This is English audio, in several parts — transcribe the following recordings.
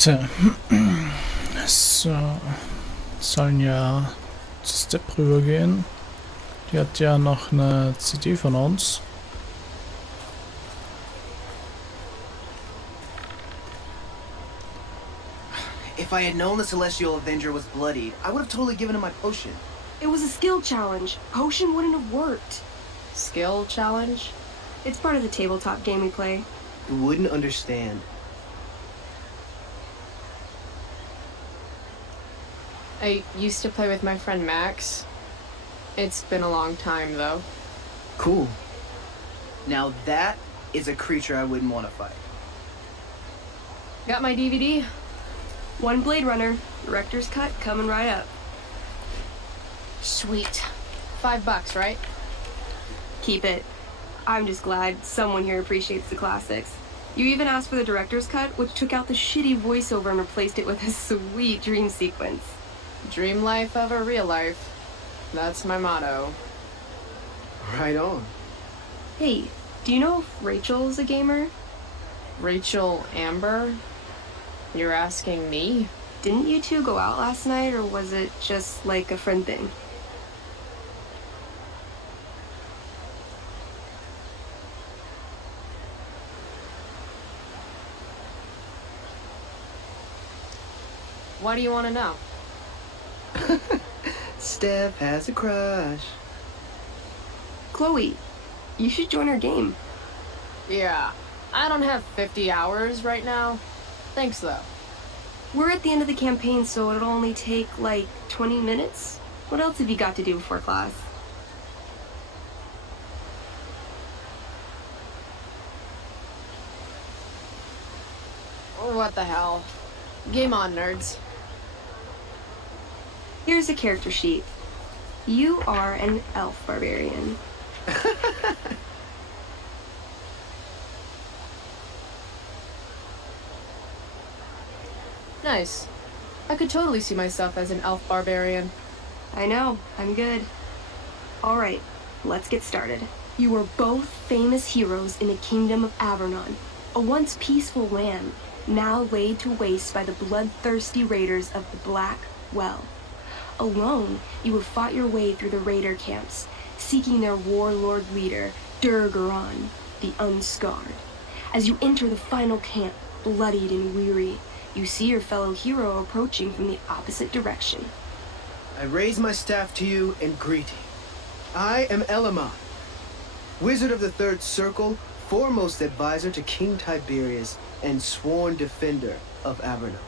Tja, so, sollen ja zu Step rübergehen. Die hat ja noch eine CD von uns. If I had known the Celestial Avenger was bloodied, I would have totally given him my potion. It was a skill challenge. Potion wouldn't have worked. Skill challenge? It's part of the tabletop game we play. You wouldn't understand. I used to play with my friend Max. It's been a long time, though. Cool. Now that is a creature I wouldn't want to fight. Got my DVD? One Blade Runner, director's cut coming right up. Sweet. $5, right? Keep it. I'm just glad someone here appreciates the classics. You even asked for the director's cut, which took out the shitty voiceover and replaced it with a sweet dream sequence. Dream life over real life. That's my motto. Right on. Hey, do you know if Rachel's a gamer? Rachel Amber? You're asking me? Didn't you two go out last night, or was it just like a friend thing? Why do you want to know? Steph has a crush. Chloe, you should join our game. Yeah, I don't have 50 hours right now. Thanks, though. We're at the end of the campaign, so it'll only take, like, 20 minutes. What else have you got to do before class? What the hell? Game on, nerds. Here's a character sheet. You are an elf barbarian. Nice. I could totally see myself as an elf barbarian. I know, I'm good. Alright, let's get started. You are both famous heroes in the kingdom of Avernon, a once peaceful land, now laid to waste by the bloodthirsty raiders of the Black Well. Alone, you have fought your way through the raider camps, seeking their warlord leader, Durgaron, the Unscarred. As you enter the final camp, bloodied and weary, you see your fellow hero approaching from the opposite direction. I raise my staff to you and greet you. I am Elamon, Wizard of the Third Circle, foremost advisor to King Tiberius, and sworn defender of Avernon.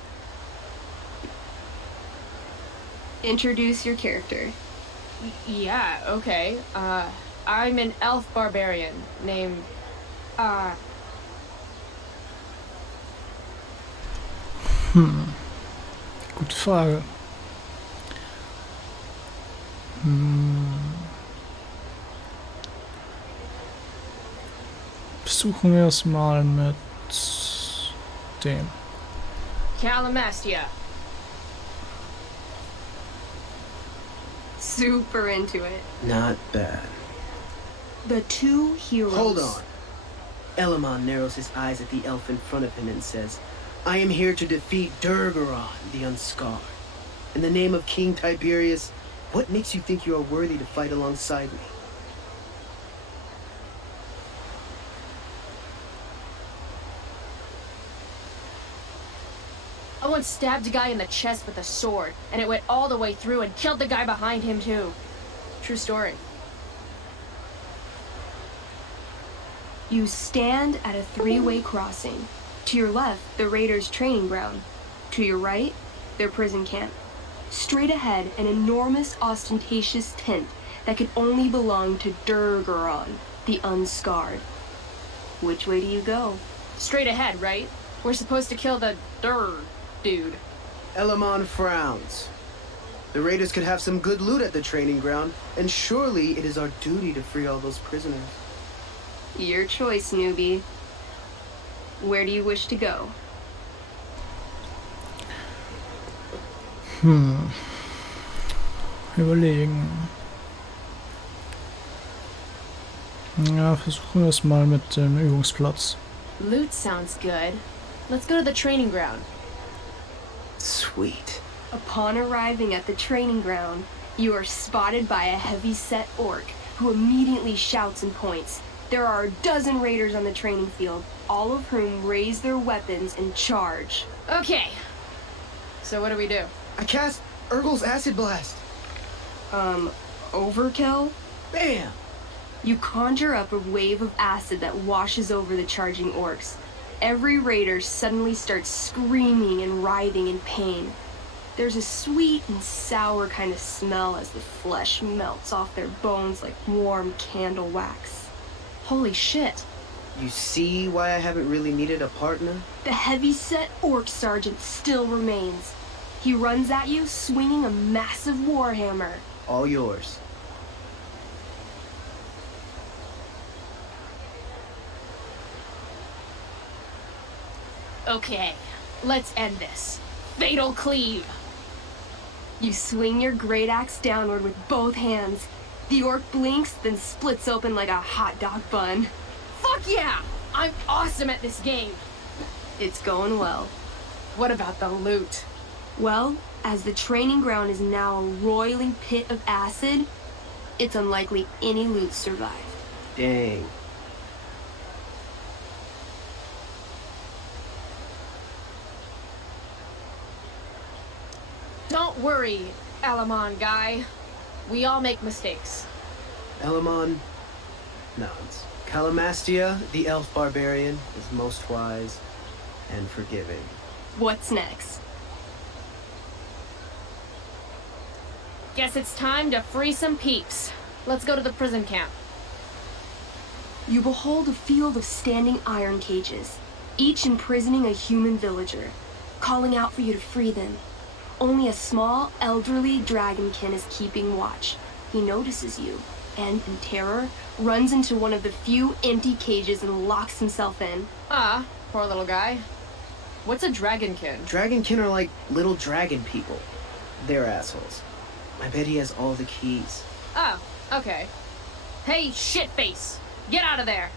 Introduce your character. Yeah, okay. I'm an elf barbarian named, Gute Frage. Versuchen wir es mal mit dem. Calamastia. Super into it. Not bad. The two heroes. Hold on. Elamon narrows his eyes at the elf in front of him and says, I am here to defeat Durgaron, the Unscarred. In the name of King Tiberius, what makes you think you are worthy to fight alongside me? I once stabbed a guy in the chest with a sword, and it went all the way through and killed the guy behind him, too. True story. You stand at a three-way crossing. To your left, the raiders' training ground. To your right, their prison camp. Straight ahead, an enormous, ostentatious tent that could only belong to Durgaron, the Unscarred. Which way do you go? Straight ahead, right? We're supposed to kill the dude. Elamon frowns. The raiders could have some good loot at the training ground, and surely it is our duty to free all those prisoners. Your choice, newbie. Where do you wish to go? Überlegen. Ja, versuchen wir es mal mit dem Übungsplatz. Loot sounds good. Let's go to the training ground. Sweet. Upon arriving at the training ground, you are spotted by a heavy-set orc who immediately shouts and points. There are a dozen raiders on the training field, all of whom raise their weapons and charge. Okay. So what do we do? I cast Urgel's Acid Blast. Overkill? Bam! You conjure up a wave of acid that washes over the charging orcs. Every raider suddenly starts screaming and writhing in pain. There's a sweet and sour kind of smell as the flesh melts off their bones like warm candle wax. Holy shit. You see why I haven't really needed a partner? The heavy-set orc sergeant still remains. He runs at you, swinging a massive warhammer. All yours. Okay, let's end this. Fatal cleave! You swing your great axe downward with both hands. The orc blinks, then splits open like a hot dog bun. Fuck yeah! I'm awesome at this game! It's going well. What about the loot? Well, as the training ground is now a roiling pit of acid, it's unlikely any loot survived. Dang. Don't worry, Alamon guy. We all make mistakes. Elamon nods. Calamastia, the elf barbarian, is most wise and forgiving. What's next? Guess it's time to free some peeps. Let's go to the prison camp. You behold a field of standing iron cages, each imprisoning a human villager, calling out for you to free them. Only a small, elderly dragonkin is keeping watch. He notices you, and in terror, runs into one of the few empty cages and locks himself in. Ah, poor little guy. What's a dragonkin? Dragonkin are like little dragon people. They're assholes. I bet he has all the keys. Oh, okay. Hey, shitface! Get out of there!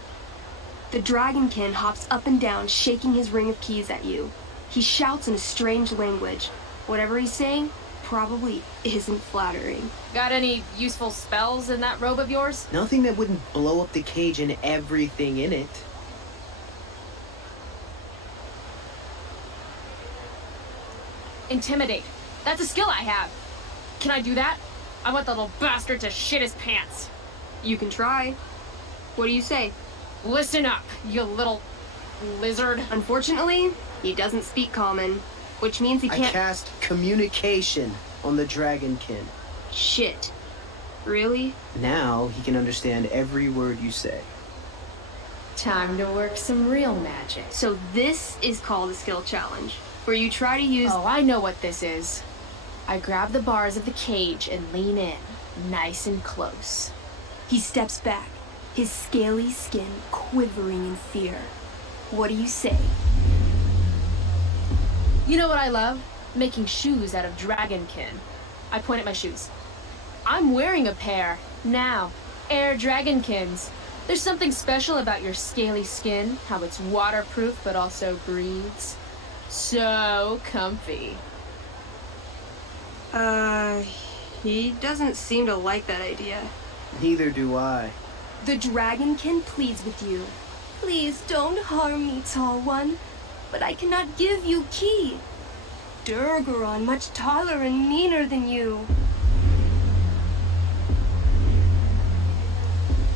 The dragonkin hops up and down, shaking his ring of keys at you. He shouts in a strange language. Whatever he's saying probably isn't flattering. Got any useful spells in that robe of yours? Nothing that wouldn't blow up the cage and everything in it. Intimidate. That's a skill I have. Can I do that? I want the little bastard to shit his pants. You can try. What do you say? Listen up, you little lizard. Unfortunately, he doesn't speak common, which means he I can't— cast communication on the dragonkin. Shit. Really? Now he can understand every word you say. Time to work some real magic. So this is called a skill challenge, where you try to use— Oh, I know what this is. I grab the bars of the cage and lean in, nice and close. He steps back, his scaly skin quivering in fear. What do you say? You know what I love? Making shoes out of dragonkin. I point at my shoes. I'm wearing a pair, now. Air dragonkins. There's something special about your scaly skin, how it's waterproof but also breathes. So comfy. He doesn't seem to like that idea. Neither do I. The dragonkin pleads with you. Please don't harm me, tall one, but I cannot give you key. Durgaron much taller and meaner than you.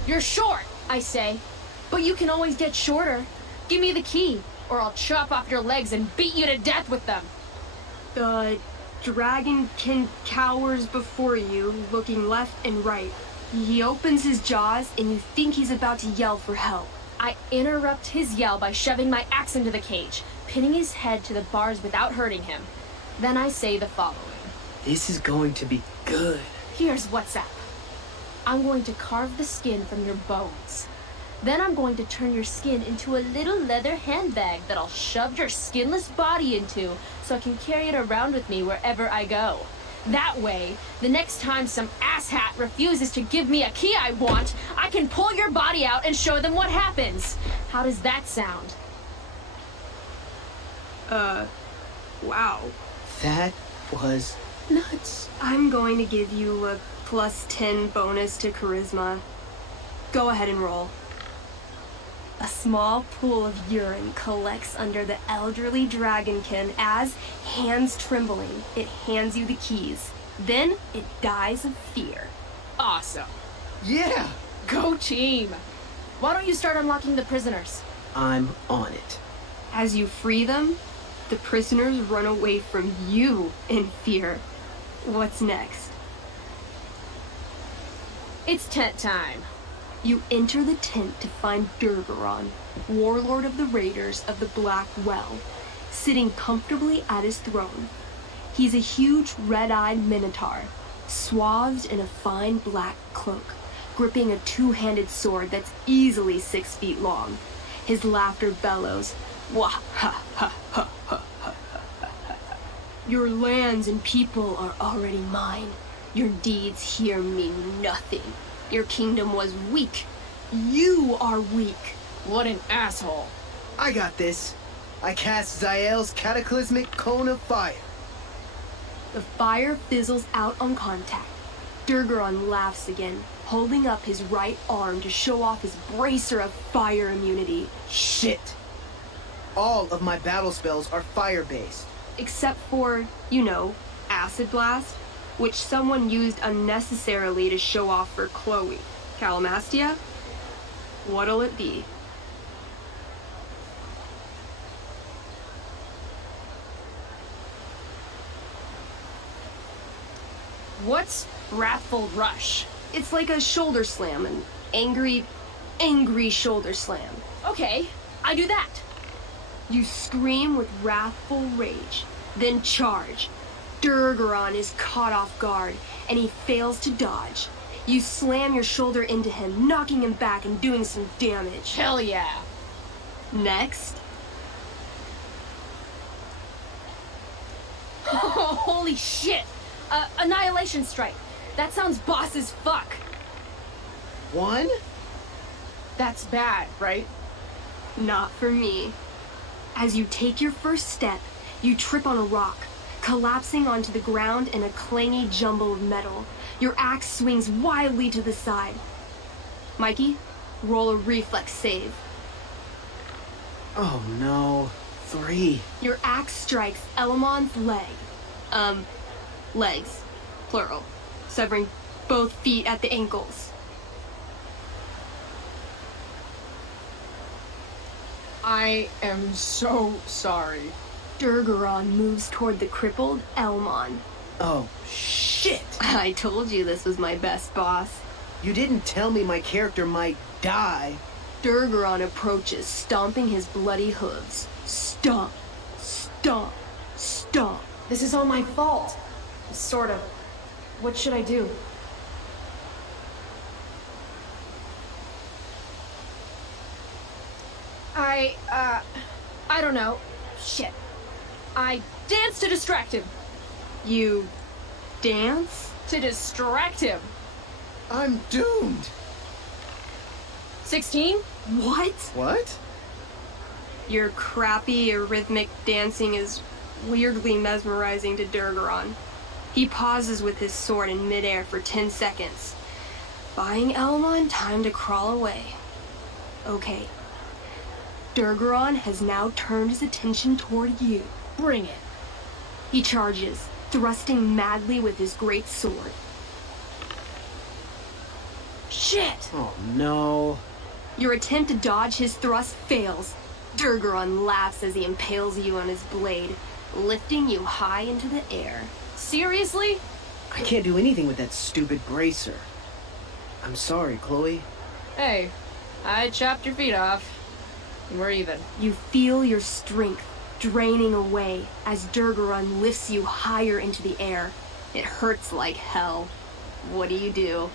You're short, I say, but you can always get shorter. Give me the key, or I'll chop off your legs and beat you to death with them. The dragonkin cowers before you, looking left and right. He opens his jaws, and you think he's about to yell for help. I interrupt his yell by shoving my axe into the cage, pinning his head to the bars without hurting him. Then I say the following. This is going to be good. Here's what's up. I'm going to carve the skin from your bones. Then I'm going to turn your skin into a little leather handbag that I'll shove your skinless body into so I can carry it around with me wherever I go. That way, the next time some asshat refuses to give me a key I want, I can pull your body out and show them what happens. How does that sound? Wow. That was nuts. I'm going to give you a +10 bonus to charisma. Go ahead and roll. A small pool of urine collects under the elderly dragonkin as, hands trembling, it hands you the keys. Then it dies of fear. Awesome. Yeah! Go team. Why don't you start unlocking the prisoners? I'm on it. As you free them, the prisoners run away from you in fear. What's next? It's tent time. You enter the tent to find Durgaron, warlord of the Raiders of the Black Well, sitting comfortably at his throne. He's a huge red-eyed minotaur, swathed in a fine black cloak, gripping a two-handed sword that's easily 6 feet long. His laughter bellows, "Wah ha ha ha ha ha ha. Your lands and people are already mine. Your deeds here mean nothing. Your kingdom was weak. You are weak." What an asshole. I got this. I cast Zael's cataclysmic cone of fire. The fire fizzles out on contact. Durgaron laughs again, holding up his right arm to show off his bracer of fire immunity. Shit! All of my battle spells are fire-based. Except for, you know, Acid Blast, which someone used unnecessarily to show off for Chloe. Calamastia? What'll it be? What's Wrathful Rush? It's like a shoulder slam, an angry shoulder slam. Okay, I do that. You scream with wrathful rage, then charge. Durgaron is caught off guard, and he fails to dodge. You slam your shoulder into him, knocking him back and doing some damage. Hell yeah. Next, Holy shit! Annihilation Strike. That sounds boss as fuck. 1? That's bad, right? not for me. As you take your first step, you trip on a rock, collapsing onto the ground in a clangy jumble of metal. Your axe swings wildly to the side. Mikey, roll a reflex save. Oh no. 3. Your axe strikes Elamon's leg. Legs. Plural. Severing both feet at the ankles. I am so sorry. Durgaron moves toward the crippled Elmon. Oh, shit! I told you this was my best boss. You didn't tell me my character might die. Durgaron approaches, stomping his bloody hooves. Stomp, stomp, stomp. This is all my fault. Sort of. What should I do? I don't know. Shit. I dance to distract him. You dance? To distract him. I'm doomed. 16? What? What? Your crappy, arrhythmic dancing is weirdly mesmerizing to Durgaron. He pauses with his sword in midair for 10 seconds, buying Elmon time to crawl away. Okay. Durgaron has now turned his attention toward you. Bring it. He charges, thrusting madly with his great sword. Shit! Oh no. Your attempt to dodge his thrust fails. Durgaron laughs as he impales you on his blade, lifting you high into the air. Seriously? I can't do anything with that stupid bracer. I'm sorry, Chloe. Hey, I chopped your feet off. We're even. You feel your strength draining away as Durgaron lifts you higher into the air. It hurts like hell. What do?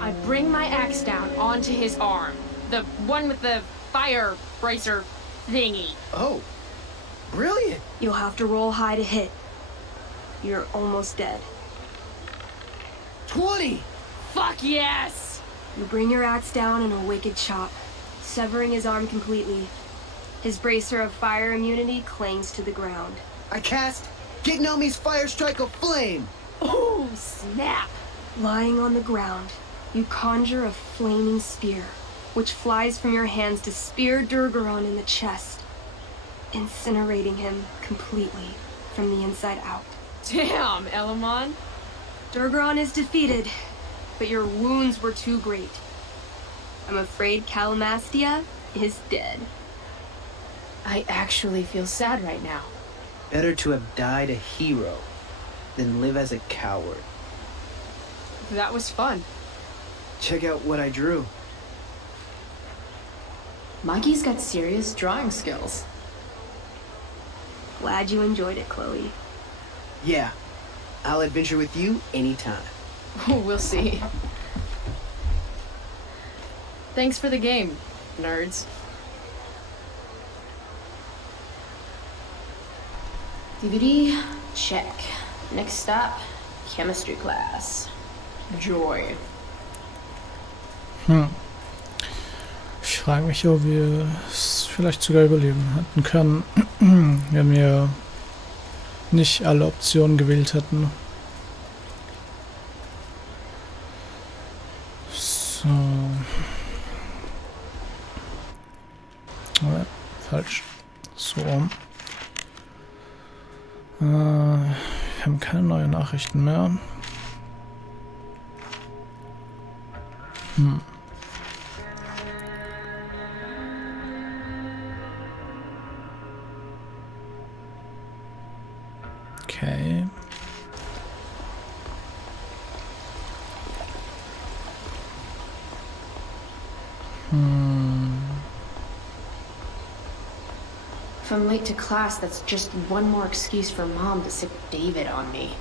I bring my axe down onto his arm. The one with the fire bracer thingy. Oh, brilliant. You'll have to roll high to hit. You're almost dead. 20. Fuck yes! You bring your axe down in a wicked chop, severing his arm completely. His bracer of fire immunity clings to the ground. I cast Gignomi's Fire Strike of Flame! Oh, snap! Lying on the ground, you conjure a flaming spear, which flies from your hands to spear Durgaron in the chest, incinerating him completely from the inside out. Damn, Elamon! Durgaron is defeated, but your wounds were too great. I'm afraid Calmastia is dead. I actually feel sad right now. Better to have died a hero than live as a coward. That was fun. Check out what I drew. Maggie's got serious drawing skills. Glad you enjoyed it, Chloe. Yeah, I'll adventure with you anytime. We'll see. Thanks for the game, nerds. DVD, check. Next stop, chemistry class. Joy. Ich frage mich, ob wir es vielleicht sogar überleben hätten können, wenn wir nicht alle Optionen gewählt hätten. So. Falsch. So. Wir haben keine neuen Nachrichten mehr. Okay. If I'm late to class, that's just one more excuse for Mom to sick David on me.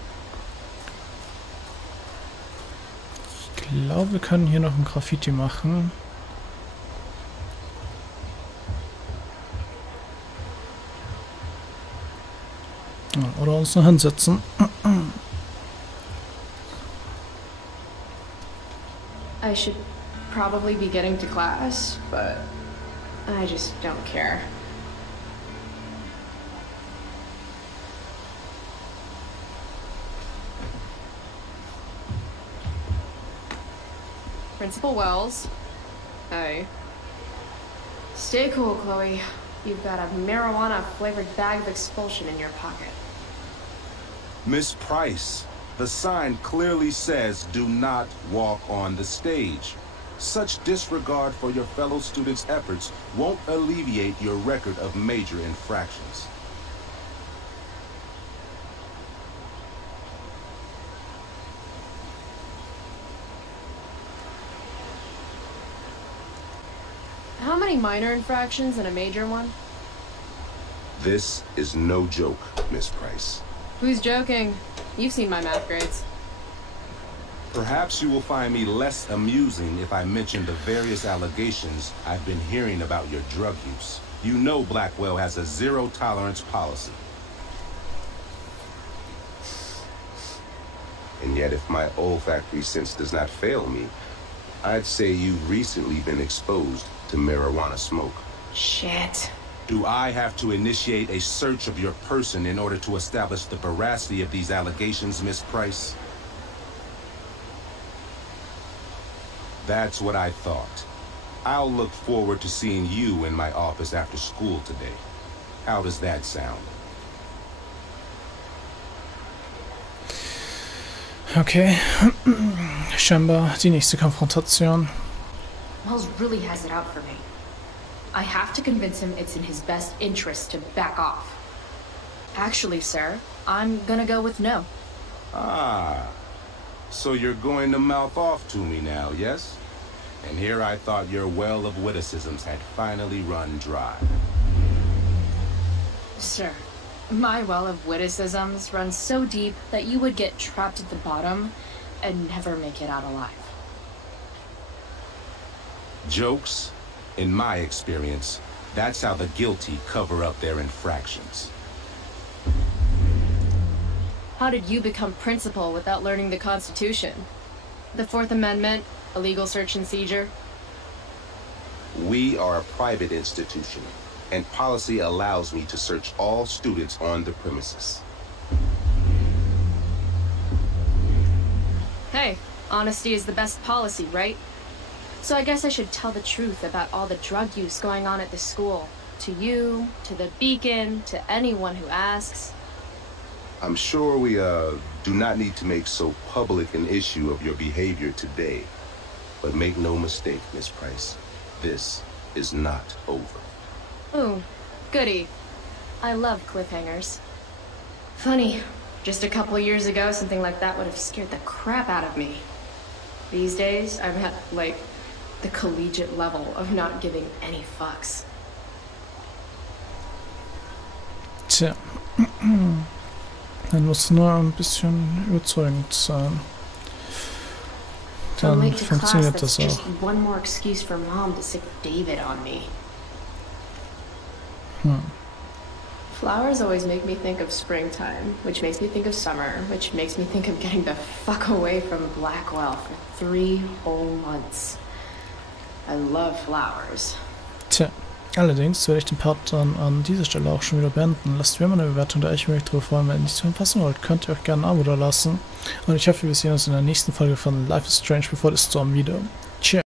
Ich glaube, wir können hier noch ein Graffiti machen. Oder uns noch hinsetzen. I should probably be getting to class, but I just don't care. Principal Wells. Hey. Stay cool, Chloe. You've got a marijuana-flavored bag of expulsion in your pocket. Miss Price, the sign clearly says do not walk on the stage. Such disregard for your fellow students' efforts won't alleviate your record of major infractions. How many minor infractions and a major one? This is no joke, Miss Price. Who's joking? You've seen my math grades. Perhaps you will find me less amusing if I mention the various allegations I've been hearing about your drug use. You know Blackwell has a zero-tolerance policy. And yet, if my olfactory sense does not fail me, I'd say you've recently been exposed to marijuana smoke. Shit. Do I have to initiate a search of your person in order to establish the veracity of these allegations, Miss Price? That's what I thought. I'll look forward to seeing you in my office after school today. How does that sound? Okay. Scheinbar die nächste Konfrontation. Wells really has it out for me. I have to convince him it's in his best interest to back off. Actually, sir, I'm gonna go with no. Ah, so you're going to mouth off to me now, yes? And here I thought your well of witticisms had finally run dry. Sir, my well of witticisms runs so deep that you would get trapped at the bottom and never make it out alive. Jokes? In my experience, that's how the guilty cover up their infractions. How did you become principal without learning the Constitution? The Fourth Amendment, illegal search and seizure? We are a private institution. and policy allows me to search all students on the premises. Hey, honesty is the best policy, right? So I guess I should tell the truth about all the drug use going on at the school. To you, to the Beacon, to anyone who asks. I'm sure we, do not need to make so public an issue of your behavior today. But make no mistake, Miss Price, this is not over. Ooh, goody. I love cliffhangers. Funny, just a couple years ago, something like that would have scared the crap out of me. These days, I'm at, like, the collegiate level of not giving any fucks. Tja. Dann muss nur ein bisschen überzeugend sein. Dann funktioniert das auch. Just one more excuse for Mom to sick David on me. Flowers always make me think of springtime, which makes me think of summer, which makes me think of getting the fuck away from Blackwell for 3 whole months. I love flowers. Tja, allerdings werde ich den Part dann an dieser Stelle auch schon wieder beenden. Lasst mir mal eine Bewertung da, ich würde mich darüber freuen. Wenn ihr nichts mehr verpassen wollt, könnt ihr auch gerne ein Abo da lassen. Und ich hoffe, wir sehen uns in der nächsten Folge von Life is Strange Before the Storm wieder. Tschüss.